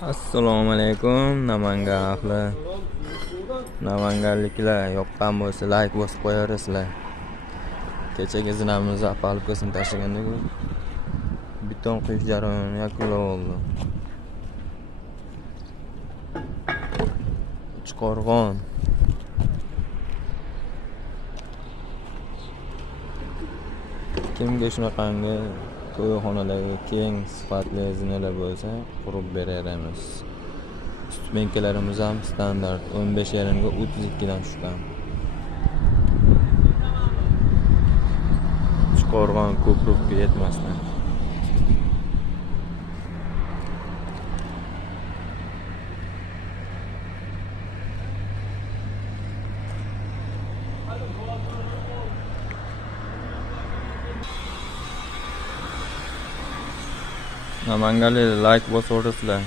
Assalomu alaykum Namangan ahli. Namanganliklar yoqqan bo'lsa like bosib qo'yaverasizlar. Kechagi zinamizni apalib ko'sim tashlaganda-ku beton quyish jarayonini yakunlab oldi. Uchqo'rg'on kimga shunaqangi to'yxonalarga keng sifatli zinalar bo'lsa qurib beramiz. Studenkalarimiz ham standart 15 yarimga 32 dan tushgan. Uchqo'rg'on ko'prikka yetmasdan. Namanganlik like bosib o'rasizlar.